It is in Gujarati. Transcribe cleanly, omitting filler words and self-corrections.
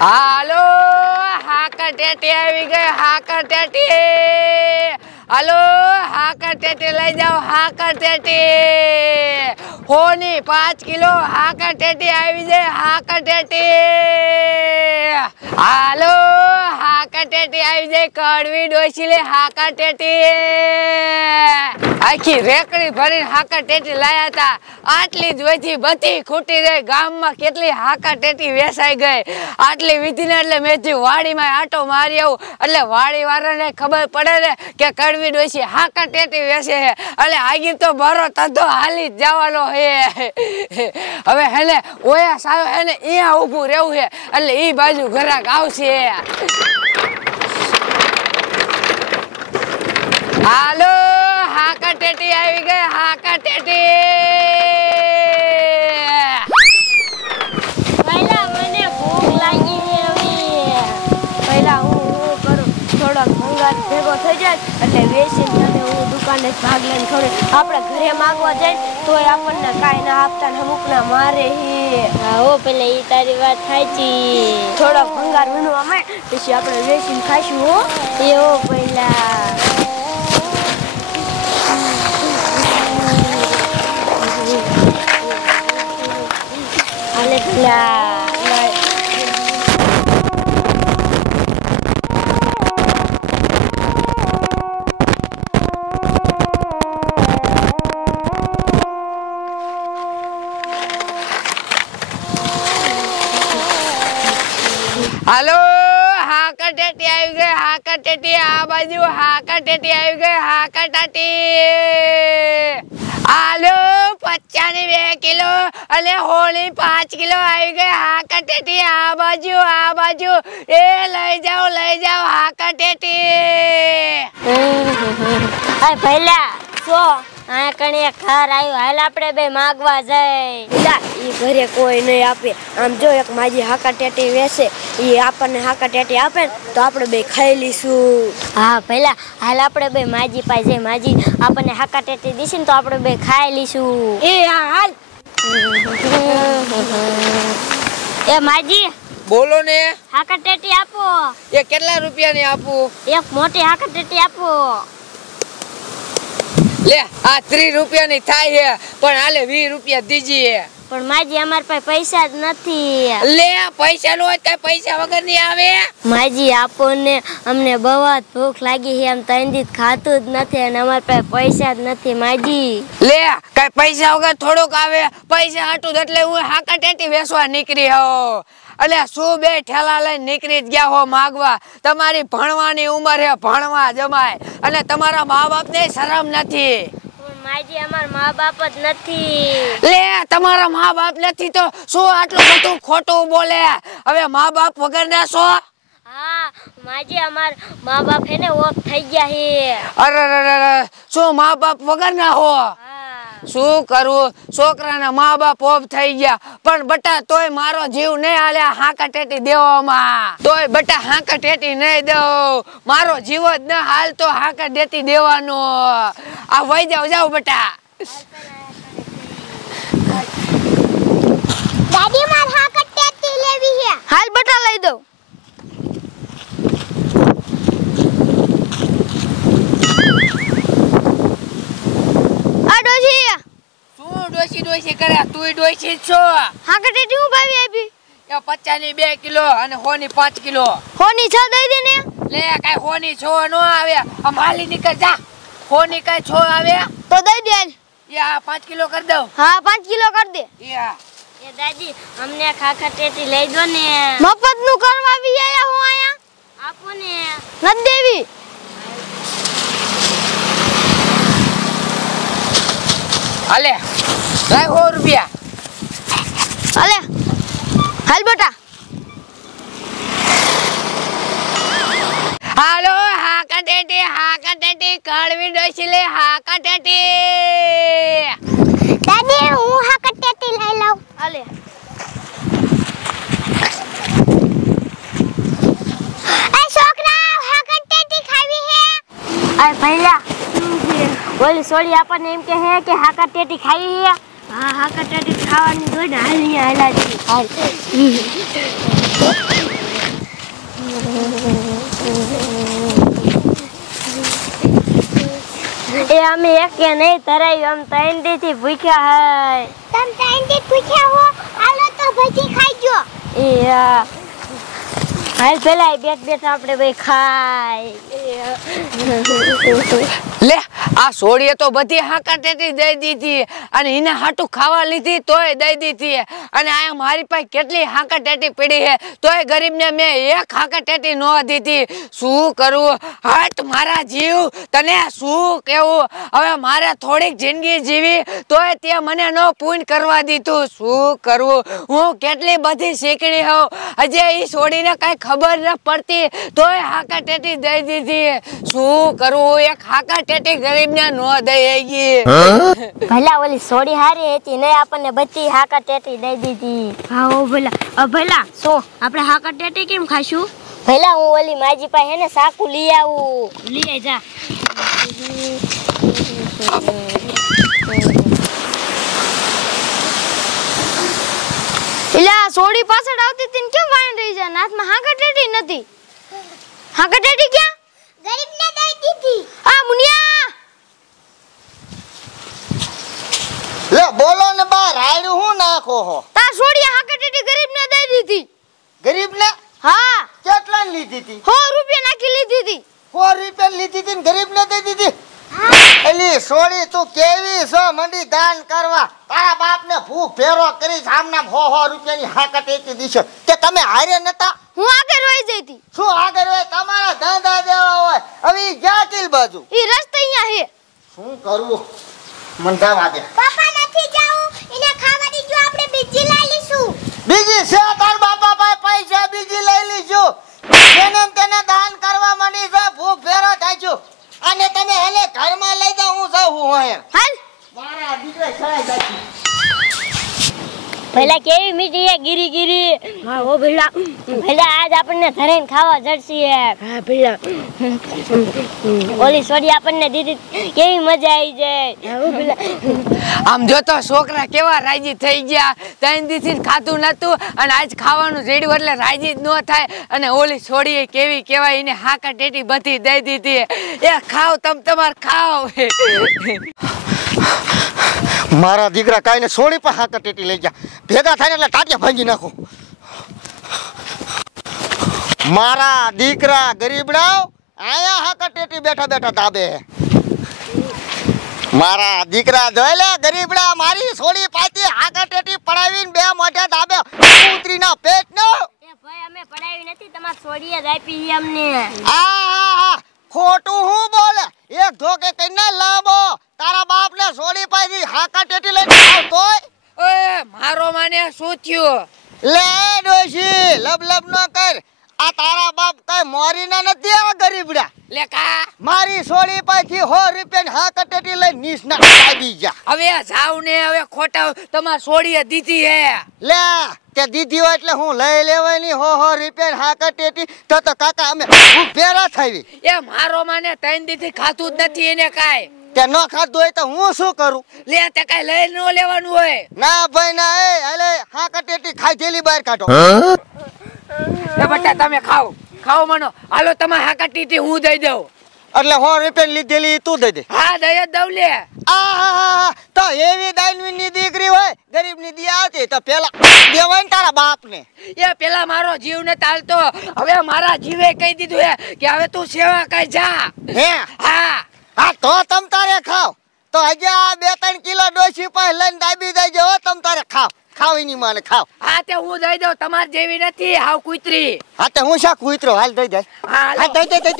હાલો હાકર ટેટી આવી ગઈ હાકર ટેટી હાલો હાકર ટેટી લઈ જાઓ હાકર ટેટી હોની 5 કિલો હાકર ટેટી આવી જાય હાકર ટેટી હાલો હાકર ટેટી આવી જાય કડવી ડોસી લે હાકર ટેટી આખી રેકડી ભરીને હાકર ટેટી લાયા હતા આટલી જ વધી બધી ખૂટી રહી ગામમાં કેટલી હાકર ટેટી વેચાઈ ગઈ આટલી વીધીને એટલે મેં વાડીમાં આટો મારી આવું એટલે વાડી વાળાને ખબર પડે ને કે કડવી ડોસી હાકર ટેટી વેચે છે એટલે આગળ તો બરો ધંધો હાલી જ જવાનો હે હવે હેને ઓયા સાવ હેને અહીંયા ઊભું રહેવું છે એટલે ઈ બાજુ ઘરાક આવશે હાલો હાકર ટેટી આવી ગઈ હાકર ટેટી પહેલા મને ભૂખ લાગી છે પહેલા હું કરું થોડોક ભંગાર ભેગો થઈ જાય એટલે વેચીને અને હું દુકાને ભાગ લઈને થોડે આપણે ઘરે માંગવા જાય તોય આપણને કાંઈ ના આપતા ને અમુકના મારે હે હો પેલા એ તારી વાત સાચી થોડોક ભંગાર વીણવા માંડ પછી આપણે વેચીને ખાઈશું હો એવો પહેલા હાલો હાકર ટેટી આવી ગઈ હાકર ટેટી આ બાજુ હાકર ટેટી આવી ગઈ હાકર ટેટી હાલો 55 કિલો અને હોળી 5 કિલો આવી ગઈ હાકર ટેટી આ બાજુ એ લઈ જાઓ હાકર ટેટી આ પહેલા સો આ કણે ઘર આવ્યું હાલ આપણે બે માગવા જાય ઈ ઘરે કોઈ નહીં આપે આમ જો એક માજી હાકર ટેટી વેચે ઈ આપણને હાકર ટેટી આપે તો આપણે બે ખાઈ લીશું હા પહેલા હાલ આપણે બે માજી પાસે જાય માજી આપણને હાકર ટેટી દેશે ને તો આપણે બે ખાઈ લીશું એ હાલ એ માજી બોલો ને હાકર ટેટી આપો એ કેટલા રૂપિયાની આપું એક મોટી હાકર ટેટી આપો લે આ 30 રૂપિયાની થાય છે પણ હાલે 20 રૂપિયા દીજીએ પણ માજી અમાર પાસે પૈસા જ નથી લે પૈસા નો હોય કઈ પૈસા વગર ની આવે માજી આપો ને અમને બહુ ભૂખ લાગી છે એમ તંદી ખાતું જ નથી અને અમાર પાસે પૈસા જ નથી માજી લે કઈ પૈસા વગર થોડોક આવે પૈસા હાટું એટલે હું હાકર ટેટી વેચવા નીકળી હો એટલે શું બે ઠેલા લઈને નીકળી જ ગયા હો માગવા તમારી ભણવાની ઉંમર છે ભણવા જમાય અને તમારા મા બાપ ને શરમ નથી માજી અમાર મા બાપ જ નથી લે તમારા મા બાપ નથી તો શું આટલું બધું ખોટું બોલે હવે મા બાપ વગર ના છો હા માજી અમાર મા બાપ હે ને ઓફ થઈ ગયા હે અરે શું મા બાપ વગર ના હો શું કરું છોકરાના મા બાપ ઓફ થઈ ગયા પણ બટા તોય મારો જીવ નહીં હાલે હાકર ટેટી દેવામાં તોય બટા હાકર ટેટી નહીં દઉં મારો જીવ જ ન હાલ તો હાકર ટેટી દેવાનો આ વઈ જાવ બટા દાદી માર હાકર ટેટી લેવી છે હાલ બટા લઈ દઉં ડોસી કરે તુંય ડોસી છો હાકર ટેટી હું ભાવી આપી એ 50 ની 2 કિલો અને હોની 5 કિલો હોની 6 દઈ દે ને લે કાઈ હોની 6 નો આવે આ માલી નીકળ જા હોની કાઈ 6 આવે તો દઈ દે યા 5 કિલો કરી દઉં હા 5 કિલો કરી દે યા એ દાદી અમને હાકર ટેટી લઈ દો ને મફત નું કરવા આવી આયા હું આયા આપો ને નત દેવી હાલે લાય 100 રૂપિયા હાલે હાલ બેટા હાલો હાકર ટેટી કડવી ડોસી લે હાકર ટેટી દાદી હું હાકર ટેટી લઈ લઉં હાલે એ છોકરા હાકર ટેટી ખાવી હે આ પહેલા બોલી સોળી આપણને એમ કે હે કે હાકર ટેટી ખાવી હે હા હાકર ટેટી ખાવાની જોઈને હાલ હાલાજી હાલ એ અમે એક કે નહીં તરાયું આમ 3 દી થી ભૂખ્યા હે તમ 3 દી ભૂખ્યા હો હાલો તો ભજી ખાઈજો એ હાલ પેલા બેઠ આપણે બે ખાય લે આ સોડીએ તો બધી હાકા ટેટી દઈ દીધી અને એને હાટું ખાવા લીધી તોય દઈ દીધી અને આ મારી પાસે કેટલી હાકા ટેટી પડી છે તોય ગરીબને મેં એક હાકા ટેટી ન દીધી શું કરું હટ મારા જીવ તને શું કેવું હવે મારે થોડીક જિંદગી જીવી તોય તે મને ન પૂન કરવા દીધું શું કરવું હું કેટલી બધી શીખડી હોઉં હજી એ સોડીને કઈ ખબર ન પડતી તોય હાકા ટેટી દઈ દીધી શું કરવું એક હાકા ટેટી ગરીબને ન દઈ ગઈ ભલા ઓલી સોડી હારી હતી ને આપણને બધી હાકા ટેટી દઈ દીધી હા ઓ ભલા શું આપણે હાકા ટેટી કેમ ખાશું ભલા હું ઓલી માજી પાસે હે ને સાકુ લઈ આવું લઈ આઈ જા એલા સોડી પાછળ આવતી તીન કેમ વાઈન રહી જા નાથમાં હાકા ટેટી નથી હાકા ટેટી ક્યાં ગરીબને દઈ દીધી આ મુનિયા લે બોલો ને બા રાયડું હું નાખો હો તાર સોડી હાકા ટેટી ગરીબને દઈ દીધી ગરીબને હા કેટલા લીધી હતી 100 રૂપિયા નાખી લીધી હતી 100 રૂપિયા લીધી હતી ને ગરીબને દઈ દીધી એલી સોડી તું કેવી છો મંડી દાન કરવા તારા બાપને ભૂખ ફેરો કરી સામનામ 100 રૂપિયાની હાકા ટેકી દીશો કે તમે હારે નતા હું આગળ વહી જઈતી શું આગળ હોય તમારા ધંધા દેવા હોય હવે ઈ ક્યાં કિલ બાજુ ઈ રસ્તે અહીંયા હે શું કરવું મન જવા દે પાપા નથી જાવું એને ખાવા દીજો આપણે બીજી લઈ લીશું બીજી છે તાર બાપા પાસે પૈસા બીજી લઈ લીજો તેને દાન કરવા માંડી છે ભૂખ ફેરો થાય છું અને તમે હેલે ઘરમાં લઈ જાવ હું જાઉં હું અહીંયા હાલ મારા દીકરા છળાઈ જાય ભલા કેવી મીઠી હે ગીરી હા ઓ ભલા આજ આપણને ધરેન ખાવા જડસી હે હા ભલા ઓલી સોડી આપણને દીધી કેવી મજા આવી જાય હા ઓ ભલા આમ જો તો છોકરા કેવા રાજી થઈ ગયા 3 દિવસથી ખાતું નતું અને આજ ખાવાનું રેડ્યું એટલે રાજી જ ન થાય અને ઓલી છોડીએ કેવી કેવાય એને હાકા ટેટી બધી દઈ દીધી એ ખાવ તમાર ખાવ મારા દીકરા કાઈને સોડી પર હાકા ટેટી લઈ ગયા ભેગા થાય એટલે ટાટિયા ભાંગી નાખો મારા દીકરા ગરીબડાવ આયા હાકા ટેટી બેઠા બેઠા દાબે મારા દીકરા જોઈ લે ગરીબડા મારી સોડી પાતી હાકા ટેટી પડાવીને બે મોઢા દાબે ઉતરીના પેટ નો એ ભાઈ અમે પડાવી નથી તમાર સોડીએ જ આપી અમને આ ખોટું હું બોલે એક ધોકે કઈને લાવો તારા બાપને સોડી પાછી હાકા ટેટી લઈને આવતોય ઓય મારો માને શું થયું લે ડોશી લબ ન કર આ તારા બાપ કઈ મોરીના નથી આ ગરીબડા લે કા મારી સોડી પાછી 100 રૂપિયાની હાકા ટેટી લઈને નીસના આવી જા હવે જાવ ને હવે ખોટા તમાર છોડીએ દીધી હે લે તે દીધી હોય એટલે હું લઈ લેવાની 100 રૂપિયાની હાકા ટેટી તો કાકા અમે ભેરા થાવી એ મારો માને 3 દીથી ખાતું જ નથી એને કાઈ તે ન ખાધું હોય તો હું શું કરું લે તે કાઈ લઈ ન લેવાનું હોય ના ભાઈ ના એ અલે હાકા ટેટી ખાધેલી બહાર કાઢો એ બટા તમે ખાઓ મનો હાલો તમે હાકા ટેટી હું દઈ દઉં એટલે 100 રૂપિયા લીધેલી તું દઈ દે હા દઈ જ દઉં લે આ તો એવી દાનવીની દીકરી હોય ગરીબની દી આવતી તો પેલા દેવાય ને તારા બાપને એ પેલા મારો જીવ ને તાલતો હવે મારા જીવે કહી દીધું હે કે હવે તું સેવા કઈ જા હે હા હા તો તમ તારે ખાવ તો હજી આ 2-3 કિલો ડોસી પાસે લઈને દાબી દેજો તમ તારે ખાવ એની માને ખાવ હા તે હું દઈ દઉં તમાર જેવી નથી હાવ કુતરી હા તે હું શા કુતરો હાલ દઈ દે હા હા દઈ દે